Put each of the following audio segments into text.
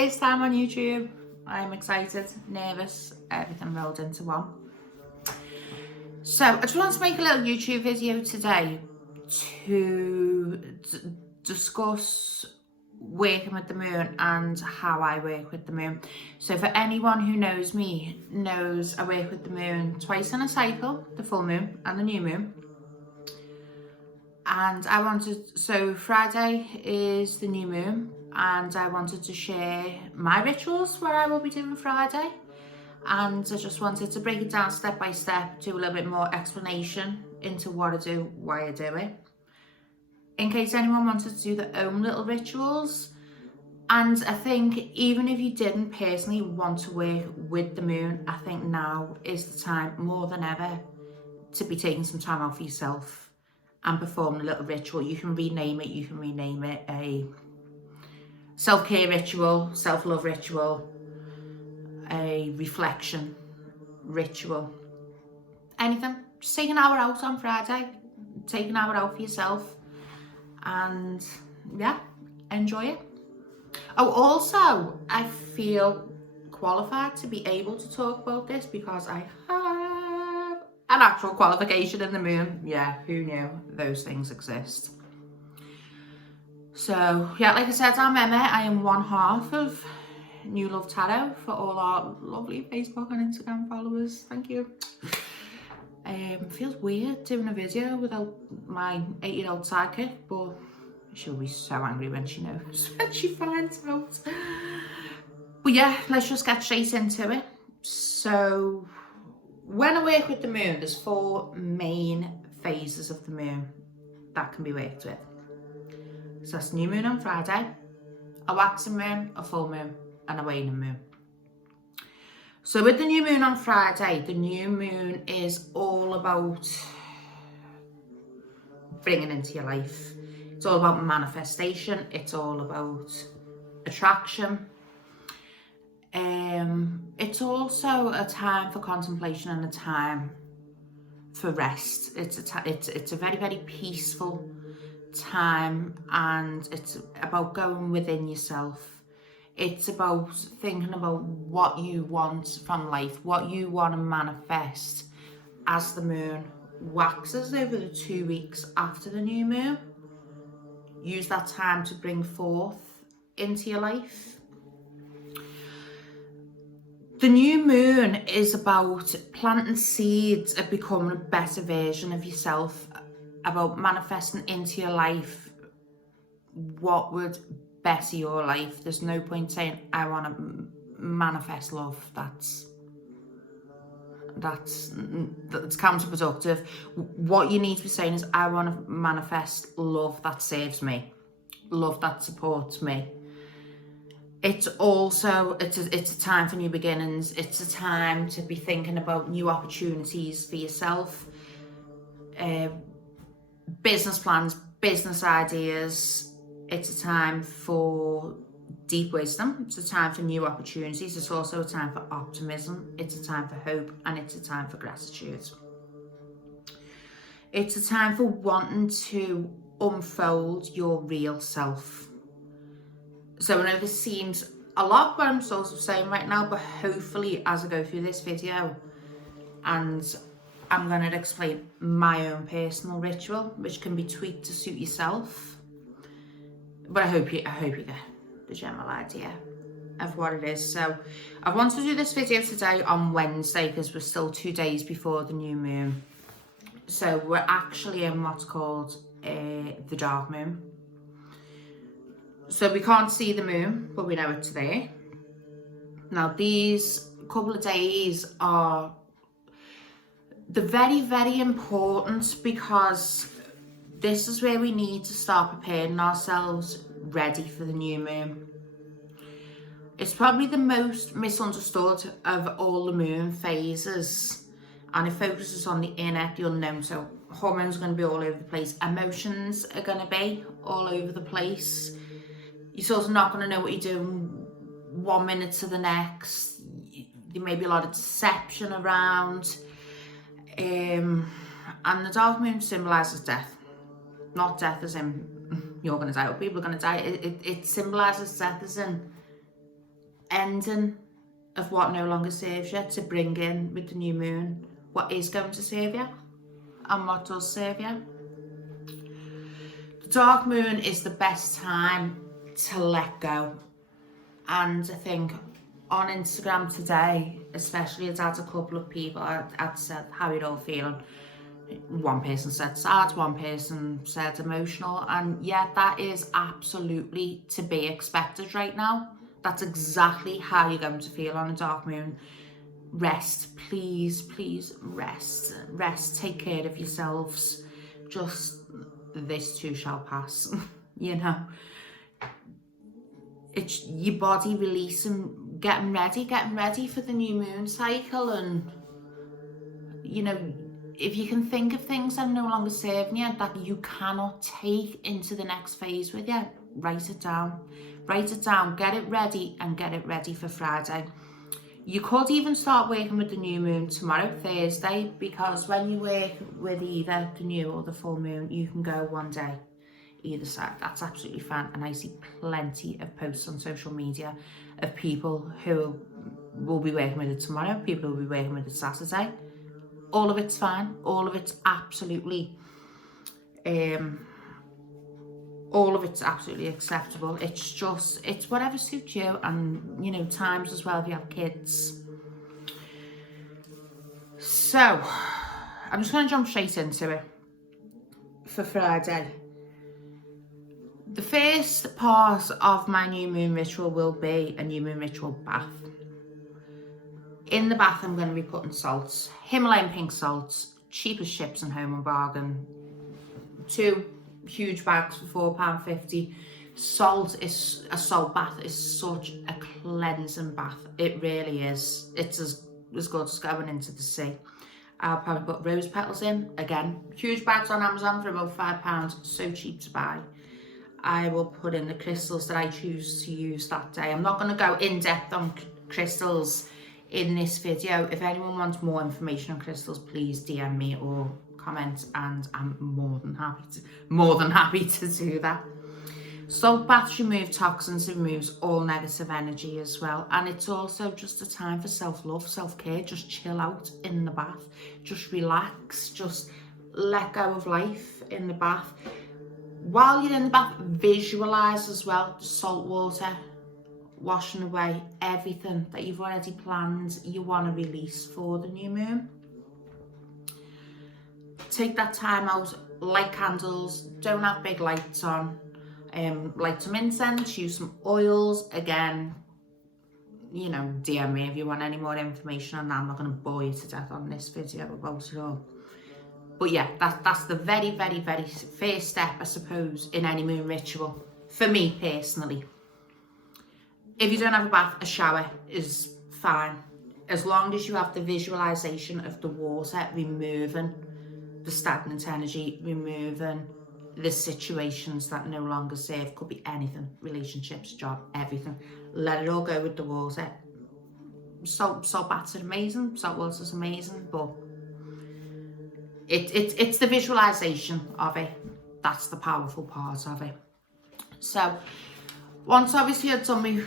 first time on YouTube. I'm excited, nervous, everything rolled into one. So I just wanted to make a little YouTube video today to discuss working with the moon and how I work with the moon. So for anyone who knows me, knows I work with the moon twice in a cycle, the full moon and the new moon. And I wanted, so Friday is the new moon, and I wanted to share my rituals where I will be doing Friday. And I just wanted to break it down step by step, do a little bit more explanation into what I do, why I do it. In case anyone wanted to do their own little rituals. And I think even if you didn't personally want to work with the moon, I think now is the time more than ever to be taking some time out for yourself and performing a little ritual. You can rename it a self-care ritual, self-love ritual, a reflection ritual, anything. Just take an hour out on Friday, take an hour out for yourself, and yeah, enjoy it. Oh, also, I feel qualified to be able to talk about this because I have an actual qualification in the moon. Yeah, who knew those things exist? So yeah, like I said, I'm Emma. I am one half of New Love Tarot for all our lovely Facebook and Instagram followers. Thank you. Feels weird doing a video without my 8-year-old sidekick, but she'll be so angry when she knows, when she finds out. But yeah, let's just get straight into it. So when I work with the moon, there's 4 main phases of the moon that can be worked with. So that's new moon on Friday, a waxing moon, a full moon, and a waning moon. So with the new moon on Friday, the new moon is all about bringing into your life. It's all about manifestation. It's all about attraction. It's also a time for contemplation and a time for rest. It's a very, very peaceful time, and it's about going within yourself. It's about thinking about what you want from life, what you want to manifest as the moon waxes over the 2 weeks after the new moon. Use that time to bring forth into your life. The new moon is about planting seeds of becoming a better version of yourself, about manifesting into your life what would better your life. There's no point saying, I want to manifest love. That's counterproductive. What you need to be saying is, I want to manifest love that serves me, love that supports me. It's also, it's a time for new beginnings. It's a time to be thinking about new opportunities for yourself, business plans, business ideas. It's a time for deep wisdom. It's a time for new opportunities. It's also a time for optimism. It's a time for hope, and it's a time for gratitude. It's a time for wanting to unfold your real self. So I know this seems a lot what I'm sort of saying right now, but hopefully as I go through this video, and I'm going to explain my own personal ritual, which can be tweaked to suit yourself. But I hope you get the general idea of what it is. So I want to do this video today on Wednesday because we're still 2 days before the new moon. So we're actually in what's called the dark moon. So we can't see the moon, but we know it's there. Now these couple of days are very, very important because this is where we need to start preparing ourselves ready for the new moon. It's probably the most misunderstood of all the moon phases, and it focuses on the inner, the unknown. So hormones are going to be all over the place. Emotions are going to be all over the place. You're sort of not going to know what you're doing 1 minute to the next. There may be a lot of deception around. And the dark moon symbolises death. Not death as in you're going to die or people are going to die. It symbolises death as in ending of what no longer serves you to bring in with the new moon what is going to serve you and what does serve you. The dark moon is the best time to let go. And I think on Instagram today, especially, I'd had a couple of people, I'd said, how you're all feeling. One person said sad, one person said emotional, and yeah, that is absolutely to be expected right now. That's exactly how you're going to feel on a dark moon. Rest, please, please rest. Rest, take care of yourselves. Just, this too shall pass, you know. It's your body releasing, getting ready for the new moon cycle. And, you know, if you can think of things that are no longer serving you, that you cannot take into the next phase with you, write it down. Write it down, get it ready, and get it ready for Friday. You could even start working with the new moon tomorrow, Thursday, because when you work with either the new or the full moon, you can go one day either side. That's absolutely fine. And I see plenty of posts on social media of people who will be working with it tomorrow, people who will be working with it Saturday. All of it's fine. All of it's absolutely acceptable. It's just, it's whatever suits you, and you know, times as well if you have kids. So I'm just going to jump straight into it for Friday. The first part of my new moon ritual will be a new moon ritual bath. In the bath, I'm going to be putting salts, Himalayan pink salts, cheapest ships and home and bargain. 2 huge bags for £4.50. A salt bath is such a cleansing bath. It really is. It's as good as going into the sea. I'll probably put rose petals in. Again, huge bags on Amazon for about £5. So cheap to buy. I will put in the crystals that I choose to use that day. I'm not going to go in depth on crystals in this video. If anyone wants more information on crystals, please DM me or comment, and I'm more than happy to do that. Salt baths remove toxins, it removes all negative energy as well, and it's also just a time for self-love, self-care. Just chill out in the bath, just relax, just let go of life in the bath. While you're in the bath, visualize as well salt water washing away everything that you've already planned you want to release for the new moon. Take that time out, light candles, don't have big lights on, light some incense, use some oils. Again, you know, DM me if you want any more information on that. I'm not going to bore you to death on this video about it all. But yeah, that's the very, very, very first step, I suppose, in any moon ritual, for me personally. If you don't have a bath, a shower is fine. As long as you have the visualization of the water removing the stagnant energy, removing the situations that no longer serve. Could be anything, relationships, job, everything. Let it all go with the water. Salt baths are amazing, salt water is amazing, but it's the visualization of it. That's the powerful part of it. So once obviously I've done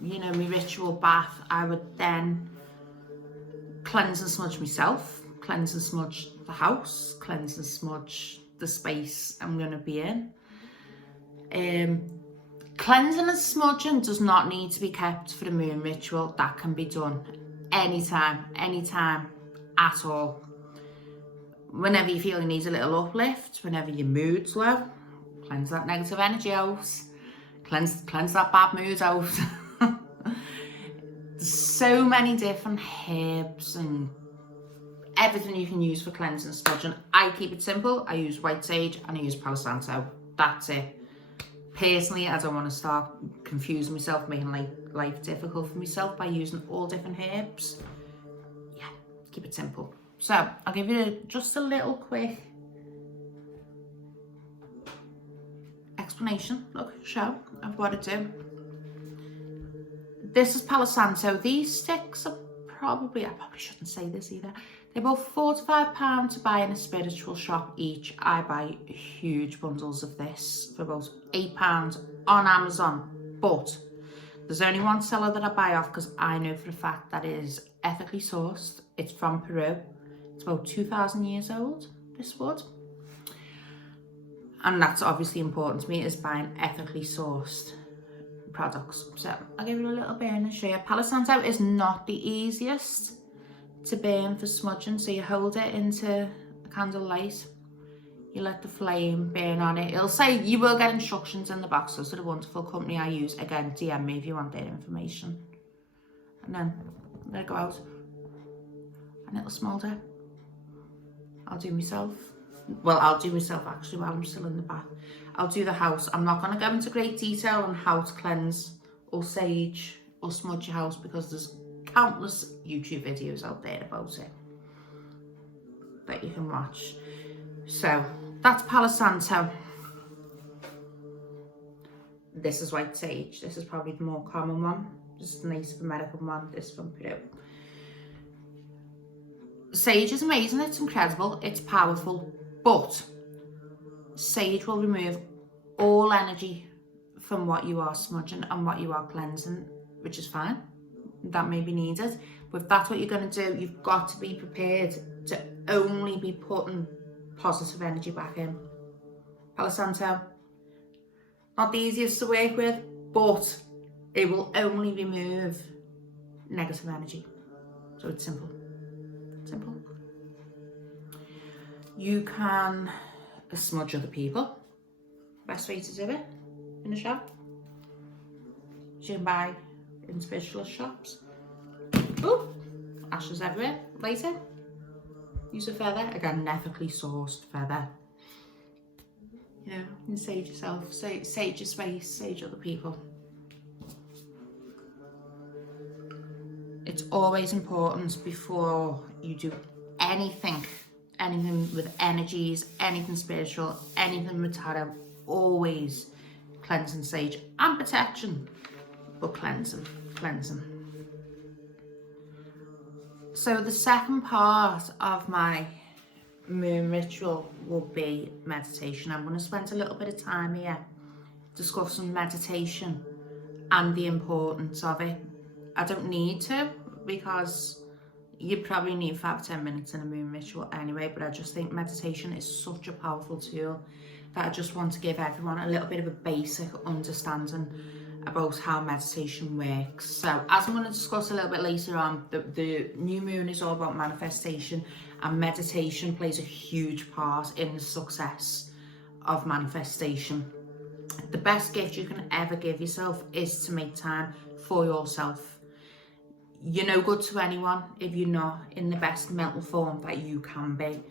my ritual bath, I would then cleanse and smudge myself, cleanse and smudge the house, cleanse and smudge the space I'm going to be in. Cleansing and smudging does not need to be kept for the moon ritual. That can be done anytime at all. Whenever you feel you need a little uplift, whenever your mood's low, cleanse that negative energy out, cleanse that bad mood out. There's so many different herbs and everything you can use for cleansing and smudging. I keep it simple. I use white sage and I use Palo Santo. That's it. Personally, I don't want to start confusing myself, making life difficult for myself by using all different herbs. Yeah, keep it simple. So I'll give you just a little quick explanation, show of what I do. This is Palo Santo. These sticks are I probably shouldn't say this either. They're about £4 to £5 to buy in a spiritual shop each. I buy huge bundles of this for about £8 on Amazon. But There's only one seller that I buy off because I know for a fact that it is ethically sourced. It's from Peru. It's about 2,000 years old, this wood. And that's obviously important to me, is buying ethically sourced products. So I'll give it a little burn and show you. Palo Santo is not the easiest to burn for smudging, so you hold it into a candle light, you let the flame burn on it. It'll say, you will get instructions in the box. Those are the wonderful company I use. Again, DM me if you want their information. And then let it go out and it'll smoulder. I'll do myself. Well, I'll do myself actually while I'm still in the bath. I'll do the house. I'm not going to go into great detail on how to cleanse or sage or smudge your house because there's countless YouTube videos out there about it that you can watch. So that's Palo Santo. This is white sage. This is probably the more common one. This is the Native American one. This is from Peru. Sage is amazing. It's incredible. It's powerful. But sage will remove all energy from what you are smudging and what you are cleansing, which is fine. That may be needed. But if that's what you're going to do, you've got to be prepared to only be putting positive energy back in. Palo Santo, not the easiest to work with, but it will only remove negative energy. So it's simple. Simple. You can smudge other people. Best way to do it in the shop. You can buy in specialist shops. Oh, ashes everywhere. Later, use a feather. Again, ethically sourced feather. You know, you can sage yourself, sage your space, sage other people. It's always important before you do anything with energies, anything spiritual, anything with tarot, always cleansing sage and protection, but cleansing. So the second part of my moon ritual will be meditation. I'm going to spend a little bit of time here discussing meditation and the importance of it. I don't need to, because you probably need 5-10 minutes in a moon ritual anyway, but I just think meditation is such a powerful tool that I just want to give everyone a little bit of a basic understanding about how meditation works. So as I'm going to discuss a little bit later on, the new moon is all about manifestation, and meditation plays a huge part in the success of manifestation. The best gift you can ever give yourself is to make time for yourself. You're no good to anyone if you're not in the best mental form that you can be,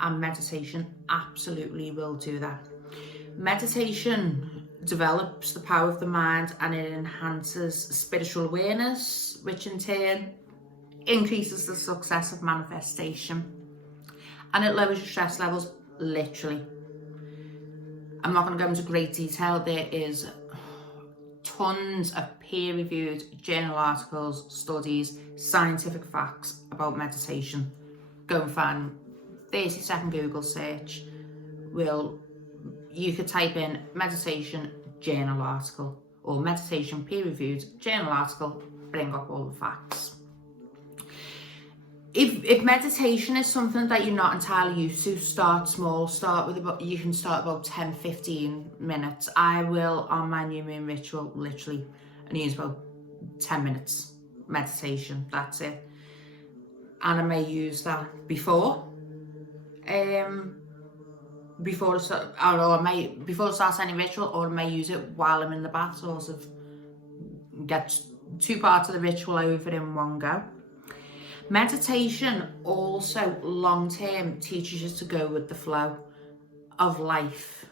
and meditation absolutely will do that. Meditation develops the power of the mind, and it enhances spiritual awareness, which in turn increases the success of manifestation, and it lowers your stress levels, literally. I'm not going to go into great detail. There is tons of peer-reviewed journal articles, studies, scientific facts about meditation. Go and find 30-second Google search. You could type in meditation journal article or meditation peer-reviewed journal article, bring up all the facts. If meditation is something that you're not entirely used to, start small. You can start about 10-15 minutes. I will, on my new moon ritual, literally only use about 10 minutes meditation. That's it. And I may use that before I start any ritual, or I may use it while I'm in the bath, sort of get two parts of the ritual over in one go. Meditation also long-term teaches you to go with the flow of life.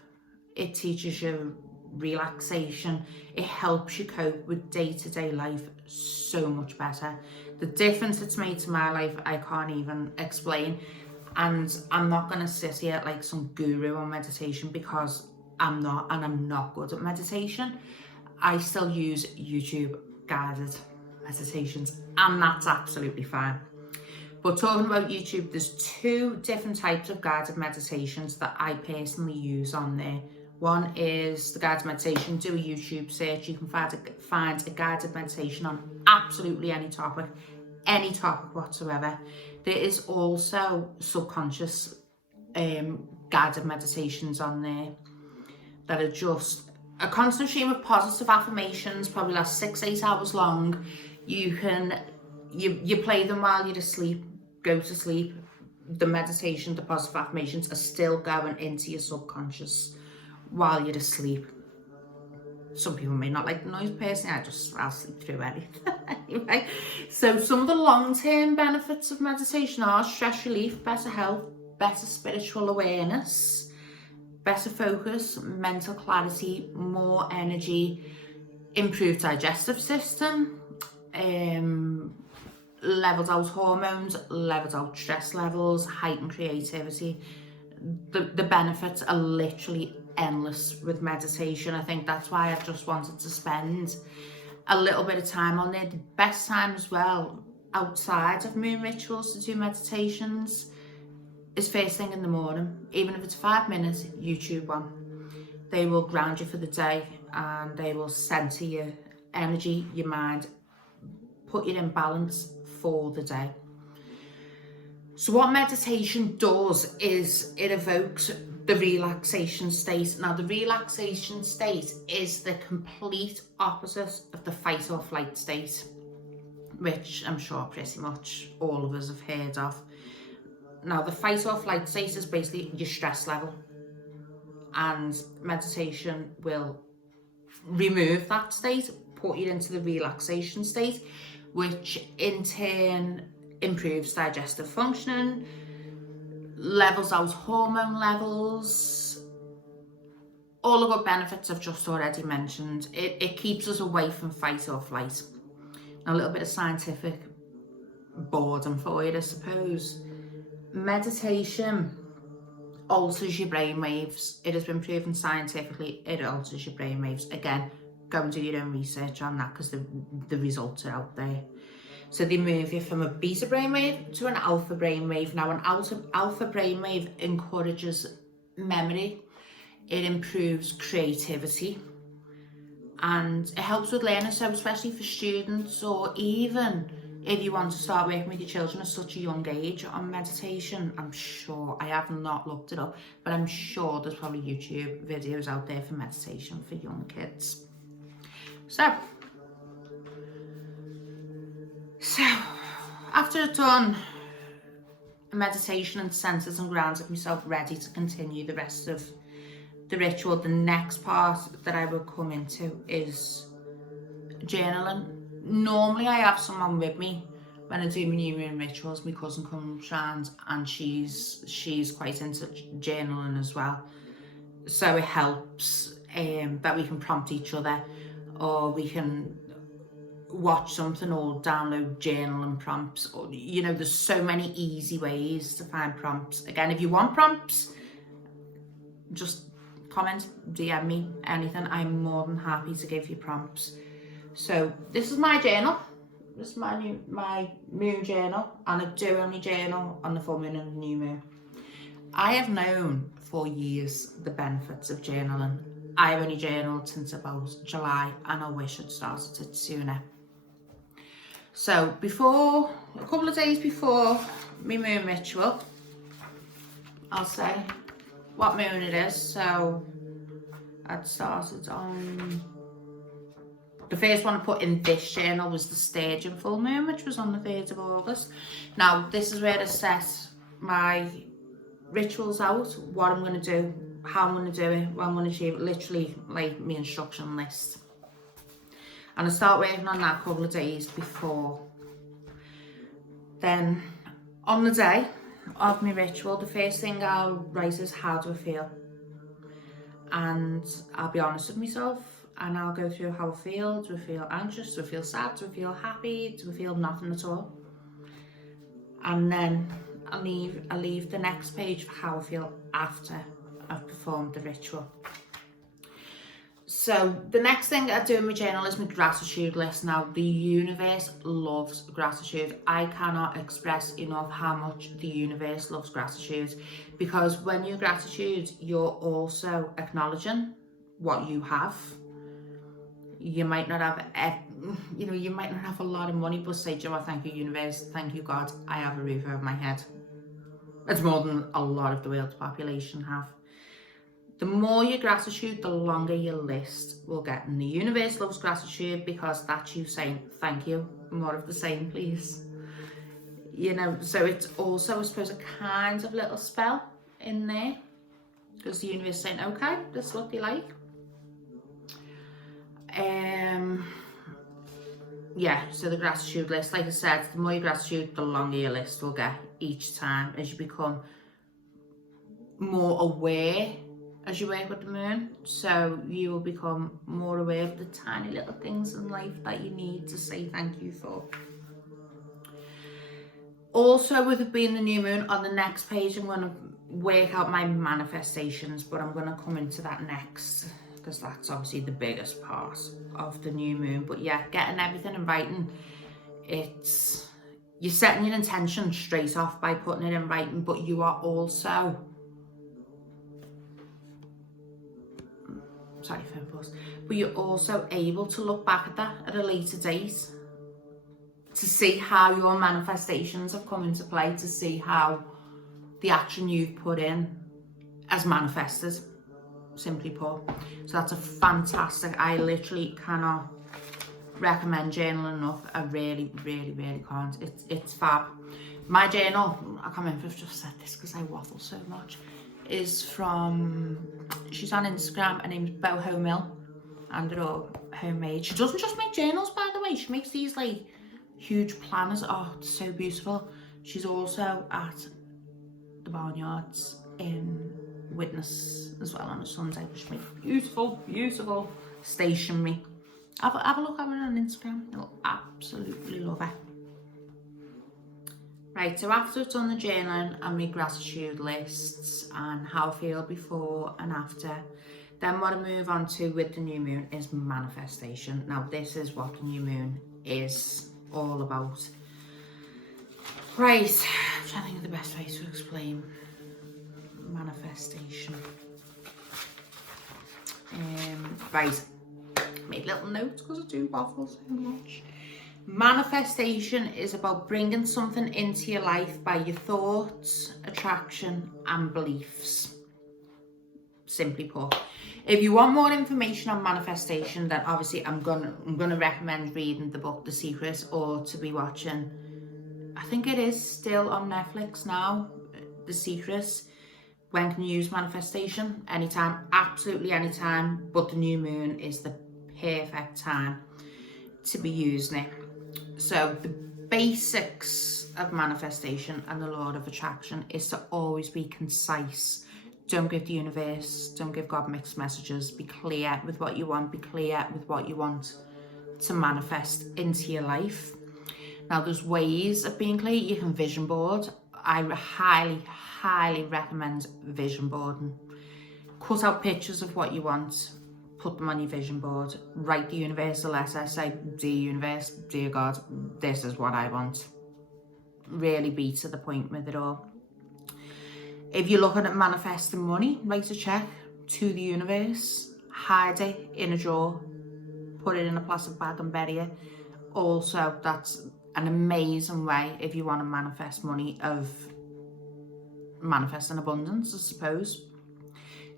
It teaches you relaxation. It helps you cope with day-to-day life so much better. The difference it's made to my life, I can't even explain. And I'm not going to sit here like some guru on meditation, because I'm not, and I'm not good at meditation. I still use YouTube guided meditations, and that's absolutely fine. But talking about YouTube, there's two different types of guided meditations that I personally use on there. One is the guided meditation. Do a YouTube search. You can find a guided meditation on absolutely any topic whatsoever. There is also subconscious guided meditations on there that are just a constant stream of positive affirmations, probably last 6-8 hours long. You play them while you're asleep, go to sleep. The meditation, the positive affirmations are still going into your subconscious while you're asleep. Some people may not like the noise, personally, I'll sleep through anything. Anyway, so some of the long-term benefits of meditation are stress relief, better health, better spiritual awareness, better focus, mental clarity, more energy, improved digestive system, levels out hormones, levels out stress levels, heightened creativity. The benefits are literally endless with meditation. I think that's why I've just wanted to spend a little bit of time on there. The best time as well, outside of moon rituals, to do meditations is first thing in the morning. Even if it's 5 minutes, YouTube one. They will ground you for the day and they will center your energy, your mind, put you in balance for the day. So what meditation does is it evokes the relaxation state. Now the relaxation state is the complete opposite of the fight or flight state, which I'm sure pretty much all of us have heard of. Now the fight or flight state is basically your stress level, and meditation will remove that state, put you into the relaxation state, which in turn improves digestive functioning, levels out hormone levels, all the good benefits I've just already mentioned. It keeps us away from fight or flight. A little bit of scientific boredom for you, I suppose. Meditation alters your brain waves. It has been proven scientifically it alters your brain waves. Again, go and do your own research on that because the results are out there. So they move you from a beta brainwave to an alpha brainwave. Now an alpha brainwave encourages memory, it improves creativity, and it helps with learning. So especially for students, or even if you want to start working with your children at such a young age on meditation, I'm sure, I have not looked it up, but I'm sure there's probably YouTube videos out there for meditation for young kids. So after I've done a meditation and centered and grounded myself, ready to continue the rest of the ritual, the next part that I will come into is journaling. Normally I have someone with me when I do my new moon rituals. My cousin comes round and she's quite into journaling as well, so it helps that we can prompt each other, or we can watch something or download journaling prompts, or there's so many easy ways to find prompts. Again, if you want prompts, just comment, DM me, anything. I'm more than happy to give you prompts. So this is my journal. This is my moon journal, and I do only journal on the full moon and the new moon. I have known for years the benefits of journaling. I've only journaled since about July, and I wish I'd started it sooner. So a couple of days before my moon ritual, I'll say what moon it is. So I'd started on, the first one I put in this journal was the Sturgeon full moon, which was on the 3rd of August. Now this is where I set my rituals out, what I'm going to do, how I'm going to do it, what I'm going to achieve, literally like my instruction list. And I start working on that a couple of days before. Then on the day of my ritual, the first thing I'll write is how do I feel, and I'll be honest with myself and I'll go through how I feel. Do I feel anxious? Do I feel sad? Do I feel happy? Do I feel nothing at all? And then I leave the next page for how I feel after I've performed the ritual. So the next thing I do in my journal is my gratitude list. Now, the universe loves gratitude. I cannot express enough how much the universe loves gratitude, because when you're gratitude, you're also acknowledging what you have. You might not have, you might not have a lot of money, but say, "Do you know what, thank you universe, thank you God, I have a roof over my head." It's more than a lot of the world's population have. The more your gratitude, the longer your list will get. And the universe loves gratitude because that's you saying, "Thank you, more of the same, please." You know, so it's also, I suppose, a kind of little spell in there, because the universe is saying, "Okay, this is what they like." Yeah, so the gratitude list, like I said, the more your gratitude, the longer your list will get each time as you become more aware as you work with the moon. So you will become more aware of the tiny little things in life that you need to say thank you for. Also, with it being the new moon, on the next page I'm going to work out my manifestations, but I'm going to come into that next, because that's obviously the biggest part of the new moon. But yeah, getting everything in writing, you're setting your intention straight off by putting it in writing, but you are also, but you're also able to look back at that at a later date to see how your manifestations have come into play, to see how the action you've put in has manifested, simply put. So that's a fantastic, I literally cannot recommend journaling enough. I really, really, really can't. It's fab. My journal, I can't remember if I've just said this because I waffle so much, is from, she's on Instagram, her name's Boho Mill, and they're all homemade. She doesn't just make journals, by the way, she makes these like huge planners. Oh, it's so beautiful. She's also at the Barnyards in Witness as well on a Sunday, which makes beautiful, beautiful stationery. Have a look at her on Instagram, you'll absolutely love her. Right, so after I've done the journaling and my gratitude lists and how I feel before and after, then what I move on to with the new moon is manifestation. Now, this is what the new moon is all about. Right, I'm trying to think of the best way to explain manifestation. Right, made little notes because I do waffle so much. Manifestation is about bringing something into your life by your thoughts, attraction, and beliefs. Simply put. If you want more information on manifestation, then obviously I'm gonna recommend reading the book The Secret, or to be watching, I think it is still on Netflix now, The Secret. When can you use manifestation? Anytime, absolutely anytime, but the new moon is the perfect time to be using it. So the basics of manifestation and the law of attraction is to always be concise. Don't give the universe, don't give God mixed messages. Be clear with what you want, be clear with what you want to manifest into your life. Now, there's ways of being clear. You can vision board. I highly, highly recommend vision boarding. Cut out pictures of what you want, put them on your vision board, write the universe a letter, say, "Dear universe, dear God, this is what I want." Really be to the point with it all. If you're looking at manifesting money, write a check to the universe, hide it in a drawer, put it in a plastic bag and bury it. Also, that's an amazing way if you want to manifest money, of manifesting abundance, I suppose.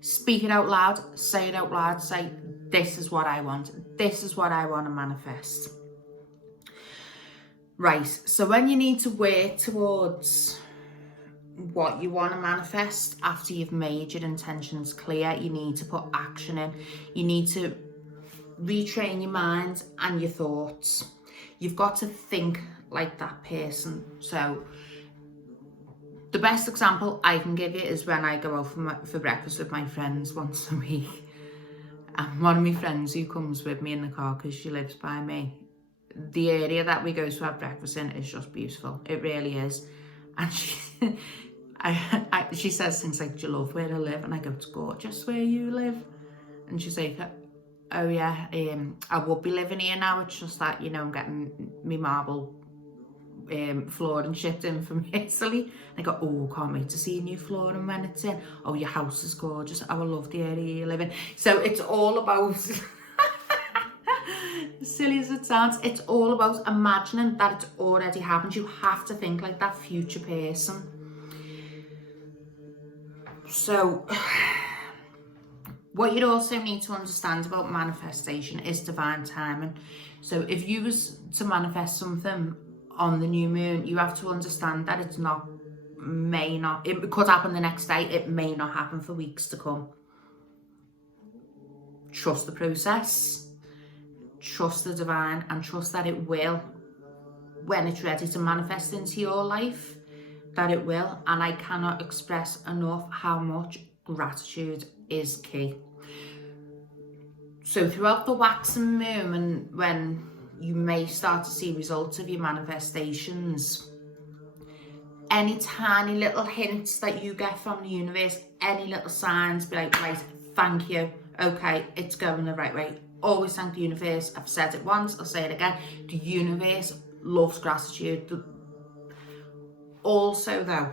Speak it out loud, say it out loud, say, "This is what I want, this is what I want to manifest." Right, so when you need to work towards what you want to manifest, after you've made your intentions clear, you need to put action in. You need to retrain your mind and your thoughts. You've got to think like that person. So the best example I can give you is when I go out for breakfast with my friends once a week. And one of my friends who comes with me in the car, because she lives by me, the area that we go to have breakfast in is just beautiful. It really is. And she says things like, "Do you love where I live?" And I go, "It's gorgeous where you live." And she's like, oh yeah, I would be living here now. It's just that, you know, I'm getting me marble flooring shipped in from Italy. They go, oh, can't wait to see a new flooring when it's in. Oh, your house is gorgeous. Oh, I love the area you live in. So it's all about, silly as it sounds, it's all about imagining that it's already happened. You have to think like that future person. So what you also need to understand about manifestation is divine timing. So if you was to manifest something on the new moon, you have to understand that it's not, may not, it could happen the next day, it may not happen for weeks to come. Trust the process, trust the divine, and trust that it will, when it's ready to manifest into your life, that it will. And I cannot express enough how much gratitude is key. So throughout the waxing moon, and when you may start to see results of your manifestations, any tiny little hints that you get from the universe, any little signs, be like, right, thank you, okay, it's going the right way. Always thank the universe. I've said it once, I'll say it again. The universe loves gratitude. Also though,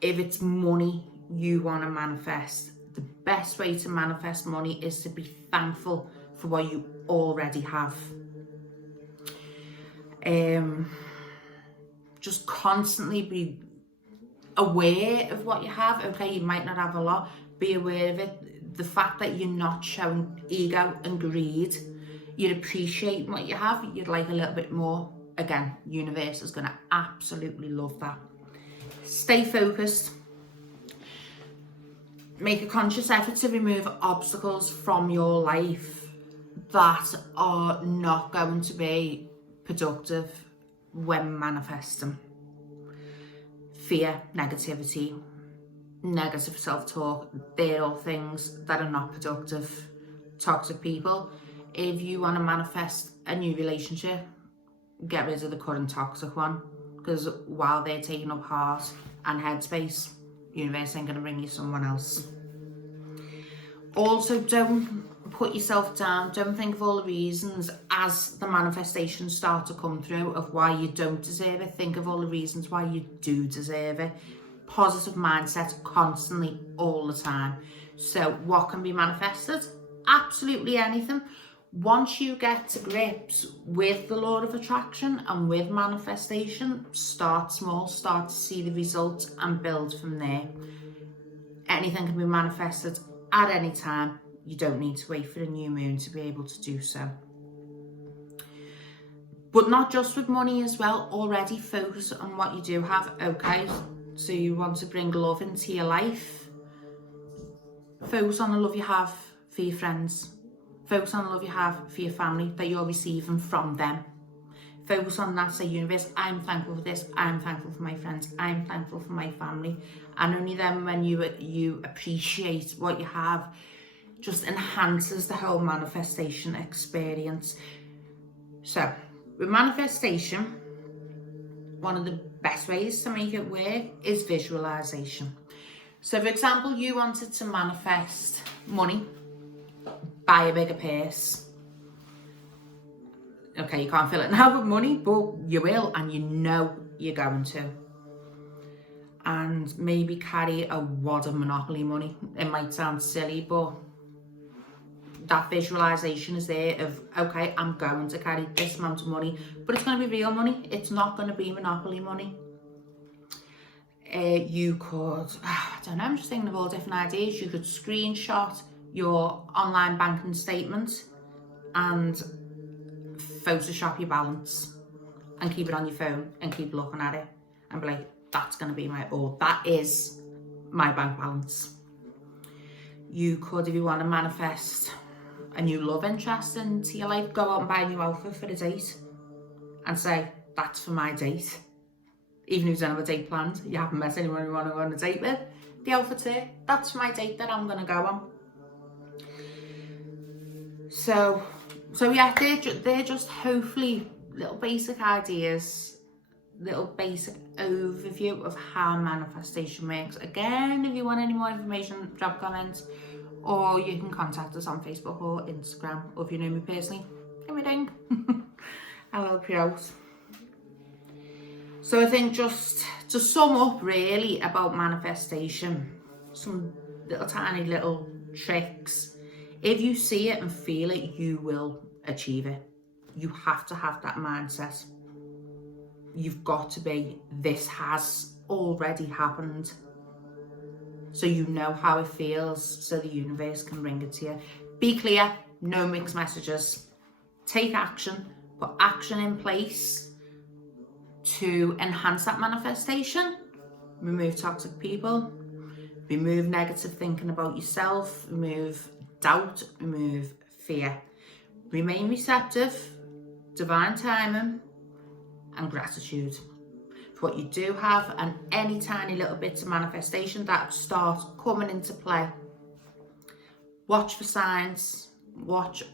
if it's money you want to manifest, the best way to manifest money is to be thankful for what you already have. Just constantly be aware of what you have. Okay, you might not have a lot, be aware of it. The fact that you're not showing ego and greed, you'd appreciate what you have, you'd like a little bit more. Again, universe is going to absolutely love that. Stay focused. Make a conscious effort to remove obstacles from your life that are not going to be productive when manifesting. Fear, negativity, negative self-talk, they're all things that are not productive. Toxic people. If you want to manifest a new relationship, get rid of the current toxic one, because while they're taking up heart and headspace, universe ain't going to bring you someone else. Also, don't put yourself down. Don't think of all the reasons as the manifestations start to come through of why you don't deserve it. Think of all the reasons why you do deserve it. Positive mindset constantly, all the time. So what can be manifested? Absolutely anything. Once you get to grips with the law of attraction and with manifestation, start small, start to see the results and build from there. Anything can be manifested at any time. You don't need to wait for a new moon to be able to do so. But not just with money as well. Already focus on what you do have. Okay, so you want to bring love into your life. Focus on the love you have for your friends. Focus on the love you have for your family that you're receiving from them. Focus on that. Say, universe, I'm thankful for this. I'm thankful for my friends. I'm thankful for my family. And only then, when you appreciate what you have, just enhances the whole manifestation experience. So with manifestation, one of the best ways to make it work is visualization. So for example, you wanted to manifest money, buy a bigger purse. Okay, you can't fill it now with money, but you will, and you know you're going to. And maybe carry a wad of Monopoly money. It might sound silly, but that visualization is there of, okay, I'm going to carry this amount of money, but it's going to be real money. It's not going to be Monopoly money. You could, I don't know, I'm just thinking of all different ideas. You could screenshot your online banking statement and Photoshop your balance and keep it on your phone and keep looking at it and be like, that's going to be my, or that is my bank balance. You could, if you want to manifest a new love interest into your life, go out and buy a new outfit for a date and say, that's for my date. Even if you don't have a date planned, you haven't met anyone you want to go on a date with, the outfit's here, that's for my date that I'm going to go on. So yeah, they're just hopefully little basic ideas, little basic overview of how manifestation works. Again, if you want any more information, drop comments, or you can contact us on Facebook or Instagram, or if you know me personally, give me a ring. I'll help you out. So I think just to sum up really about manifestation, some little tiny little tricks. If you see it and feel it, you will achieve it. You have to have that mindset. You've got to be, this has already happened. So you know how it feels, so the universe can bring it to you. Be clear, no mixed messages. Take action, put action in place to enhance that manifestation. Remove toxic people, remove negative thinking about yourself, remove doubt, remove fear. Remain receptive, divine timing, and gratitude for what you do have, and any tiny little bits of manifestation that start coming into play. Watch for signs.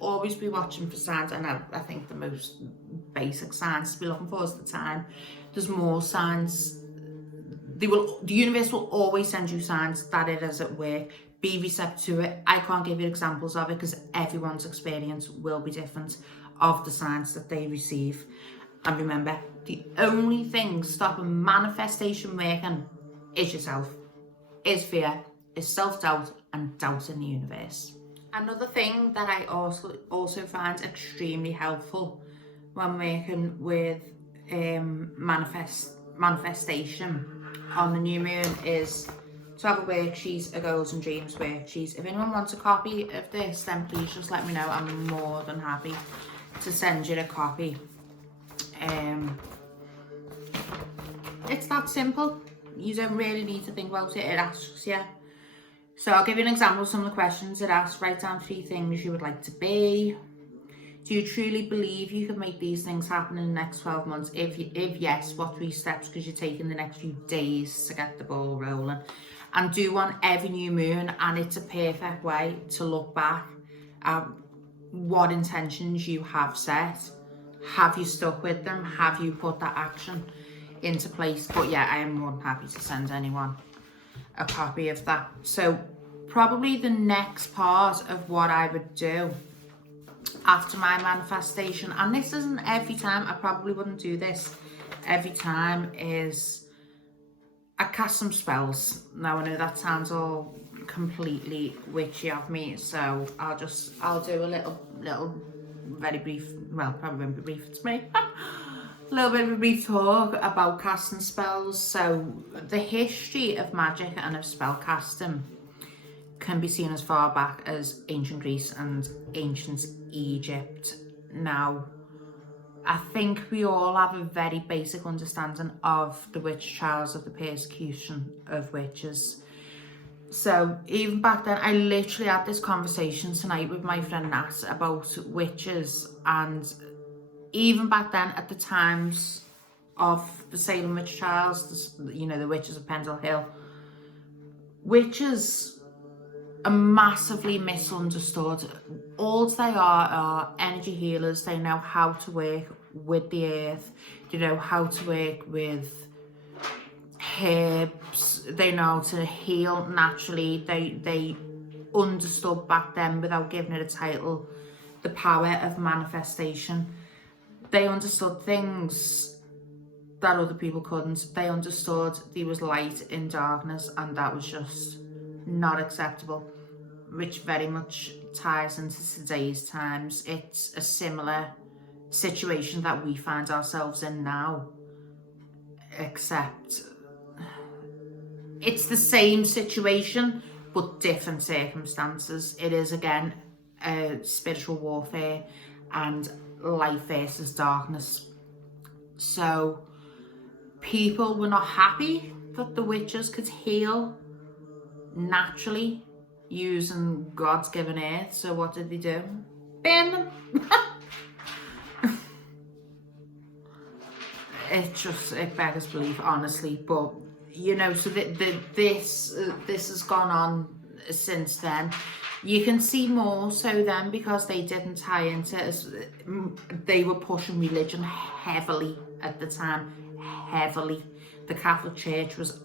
Always be watching for signs. And I think the most basic signs to be looking for is the time. There's more signs. The universe will always send you signs that it is at work. Be receptive to it. I can't give you examples of it because everyone's experience will be different of the signs that they receive. And remember, the only thing stopping manifestation working is yourself, is fear, is self-doubt, and doubt in the universe. Another thing that I also find extremely helpful when working with manifestation on the new moon is to have a worksheet, a goals and dreams worksheet. If anyone wants a copy of this, then please just let me know. I'm more than happy to send you a copy. It's that simple. You don't really need to think about it. It asks you. So I'll give you an example of some of the questions it asks. Write down 3 things you would like to be. Do you truly believe you can make these things happen in the next 12 months? If yes, what 3 steps could you take in the next few days to get the ball rolling? And do one every new moon, and it's a perfect way to look back at what intentions you have set. Have you stuck with them? Have you put that action into place? But yeah, I am more than happy to send anyone a copy of that. So probably the next part of what I would do after my manifestation, and this isn't every time, I probably wouldn't do this every time, is I cast some spells. Now I know that sounds all completely witchy of me, so I'll do a little very brief, well, probably won't be brief, it's me. A little bit of a brief talk about casting spells. So the history of magic and of spell casting can be seen as far back as ancient Greece and ancient Egypt. Now, I think we all have a very basic understanding of the witch trials, of the persecution of witches. So even back then, I literally had this conversation tonight with my friend Nat about witches, and even back then, at the times of the Salem witch trials, the witches of Pendle Hill, witches are massively misunderstood. All they are energy healers. They know how to work with the earth. They know how to work with herbs. They know how to heal naturally. They understood back then, without giving it a title, the power of manifestation. They understood things that other people couldn't. They understood there was light in darkness, and that was just not acceptable, which very much ties into today's times. It's a similar situation that we find ourselves in now, except it's the same situation but different circumstances. It is again spiritual warfare and light versus darkness. So people were not happy that the witches could heal naturally using God's given earth. So what did they do? Burn them. It beggars belief, honestly. But so this has gone on since then. You can see more so then, because they didn't tie into it. They were pushing religion heavily at the time, heavily. The Catholic Church was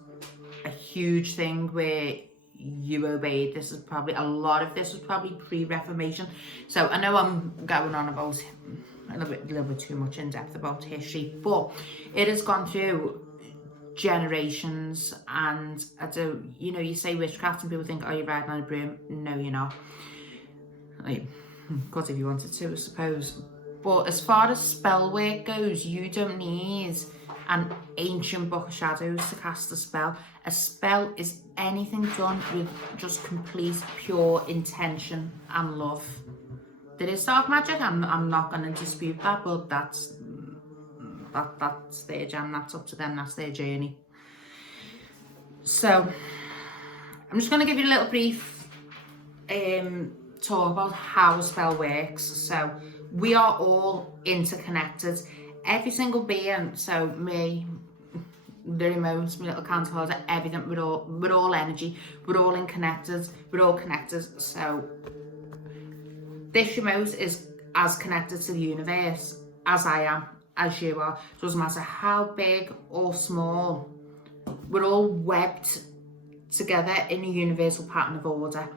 a huge thing where you obeyed. This is probably, a lot of this was probably pre-Reformation. So I know I'm going on about a little bit too much in depth about history, but it has gone through generations. And I do, you know, you say witchcraft and people think, oh, you're riding on a broom. No, you're not. Like, God, if you wanted to, I suppose. But as far as spell work goes, you don't need an ancient book of shadows to cast a spell. A spell is anything done with just complete, pure intention and love. There is dark magic, I'm not going to dispute that, but that's their jam, that's up to them, that's their journey. So I'm just going to give you a little brief talk about how a spell works. So we are all interconnected, every single being. So me, the remote, my little candle holder, everything, we're all energy, we're all connected, we're all connected. So this remote is as connected to the universe as I am, as you are. Doesn't matter how big or small, we're all webbed together in a universal pattern of order.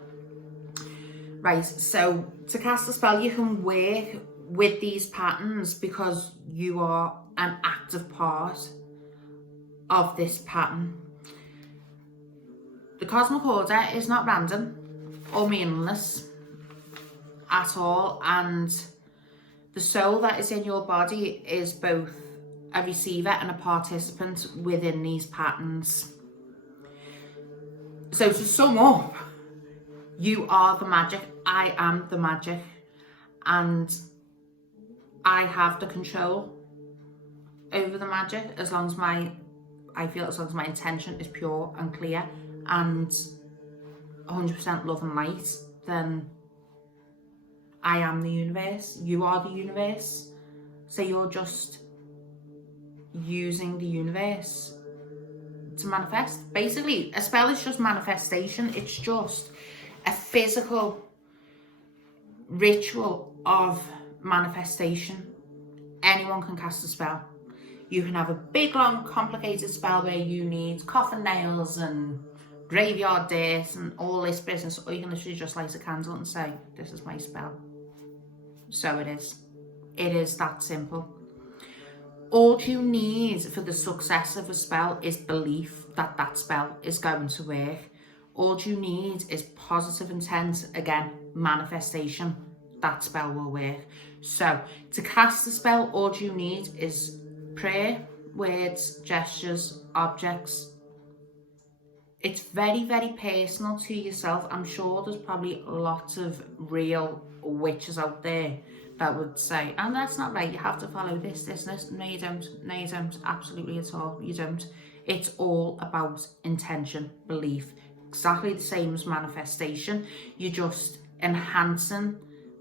Right, so to cast a spell, you can work with these patterns because you are an active part of this pattern. The cosmic order is not random or meaningless at all, and the soul that is in your body is both a receiver and a participant within these patterns. So to sum up, you are the magic, I am the magic, and I have the control over the magic as long as my intention is pure and clear and 100% love and light. Then I am the universe, you are the universe. So you're just using the universe to manifest. Basically, a spell is just manifestation. It's just a physical ritual of manifestation. Anyone can cast a spell. You can have a big, long, complicated spell where you need coffin nails and graveyard dirt and all this business, or you can literally just light a candle and say, this is my spell. So it is. It is that simple. All you need for the success of a spell is belief that that spell is going to work. All you need is positive intent, again, manifestation, that spell will work. So to cast the spell, all you need is prayer, words, gestures, objects. It's very, very personal to yourself. I'm sure there's probably lots of real witches out there that would say, and that's not right, you have to follow this, this, and this. No, you don't. No, you don't. Absolutely at all. You don't. It's all about intention, belief. Exactly the same as manifestation. You're just enhancing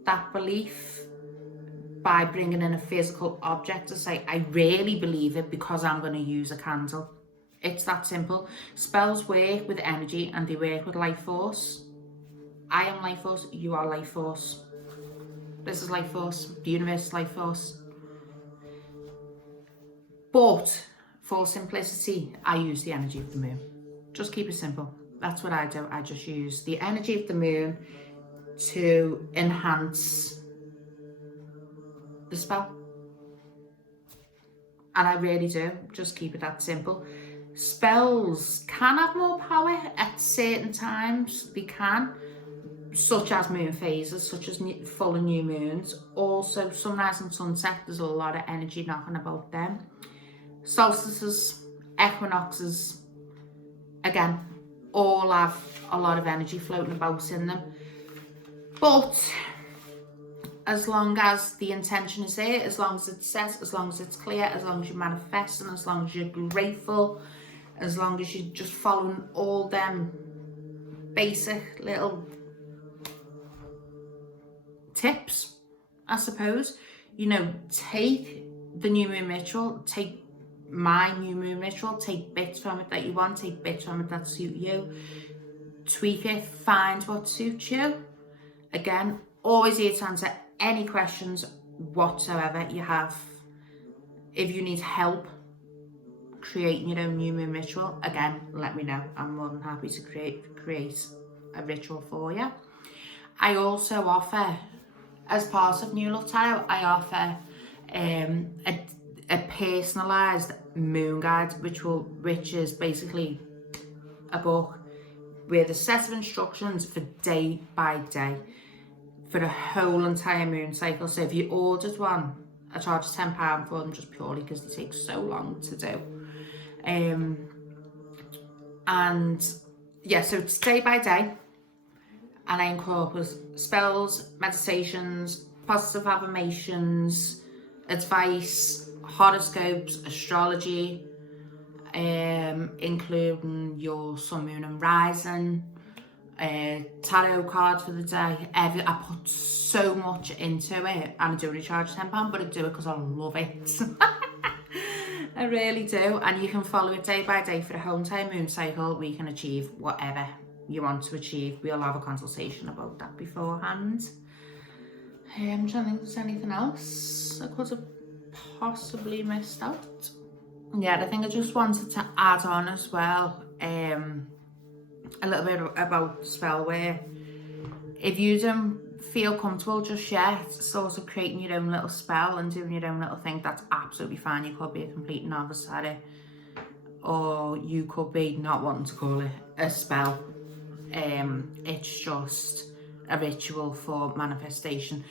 that belief by bringing in a physical object to say, I really believe it because I'm going to use a candle. It's that simple. Spells work with energy and they work with life force. I am life force, you are life force. This is life force, the universe is life force. But for simplicity, I use the energy of the moon. Just keep it simple. That's what I do. I just use the energy of the moon to enhance the spell. And I really do. Just keep it that simple. Spells can have more power at certain times. They can. Such as moon phases, such as full and new moons. Also, sunrise and sunset, there's a lot of energy knocking about them. Solstices, equinoxes, again, all have a lot of energy floating about in them. But as long as the intention is there, as long as it's set, as long as it's clear, as long as you're manifesting, as long as you're grateful, as long as you're just following all them basic little tips, I suppose. You know, take the new moon ritual, take my new moon ritual, take bits from it that you want, take bits from it that suit you, tweak it, find what suits you. Again, always here to answer any questions whatsoever you have. If you need help creating your own new moon ritual, again, let me know. I'm more than happy to create a ritual for you. I also offer, as part of New Love Tarot, I offer a personalised moon guide ritual, which is basically a book with a set of instructions for day by day for the whole entire moon cycle. So if you ordered one, I charge £10 for them, just purely because they take so long to do. And yeah, so it's day by day, and I incorporate spells, meditations, positive affirmations, advice, horoscopes, astrology, including your sun, moon and rising, tarot card for the day. I put so much into it, and I do only charge £10, but I do it because I love it. I really do. And you can follow it day by day for the whole entire moon cycle. We can achieve whatever you want to achieve. We'll have a consultation about that beforehand. I'm trying to think if there's anything else I could have possibly missed out. Yeah, I think I just wanted to add on as well a little bit about spellware. If you don't feel comfortable just yet sort of creating your own little spell and doing your own little thing, that's absolutely fine. You could be a complete novice at it, or you could be not wanting to call it a spell. It's just a ritual for manifestation.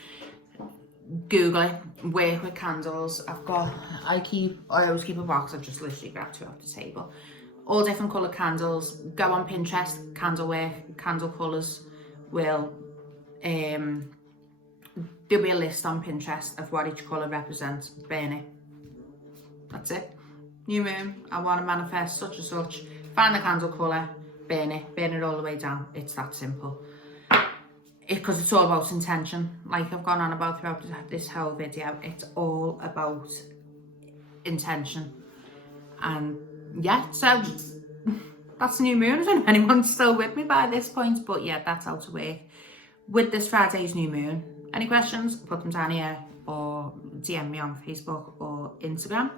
Google it, work with candles. I always keep a box. I've just literally grabbed two off the table. All different colour candles. Go on Pinterest, candle work, candle colours. There'll be a list on Pinterest of what each colour represents. Burn it. That's it. New moon, I want to manifest such and such. Find the candle colour, burn it all the way down. It's that simple. Because it's all about intention. Like I've gone on about throughout this whole video, it's all about intention. And yeah, so that's the new moon. I don't know if anyone's still with me by this point, but yeah, that's how to work with this Friday's new moon. Any questions, put them down here or DM me on Facebook or Instagram.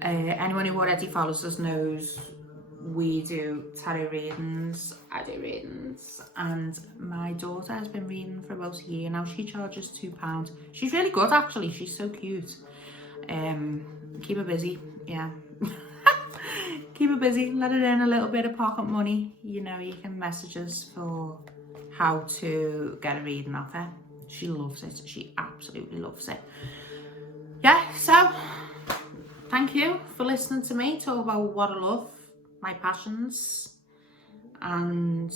Anyone who already follows us knows we do tarot readings, I do readings, and my daughter has been reading for about a year now. She charges £2. She's really good actually, she's so cute. Keep her busy, yeah. Keep her busy, let her earn a little bit of pocket money. You know, you can message us for how to get a reading off her. She loves it, she absolutely loves it. Yeah, so thank you for listening to me talk about what I love, my passions, and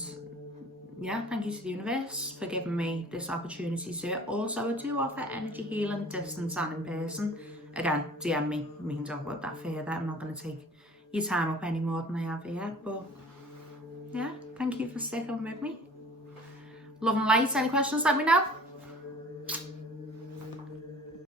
yeah, thank you to the universe for giving me this opportunity to do it. Also, I do offer energy healing, distance and in person. Again, DM me, we can talk about that further. I'm not going to take your time up any more than I have here, but yeah, thank you for sticking with me. Love and light. Any questions, let me know.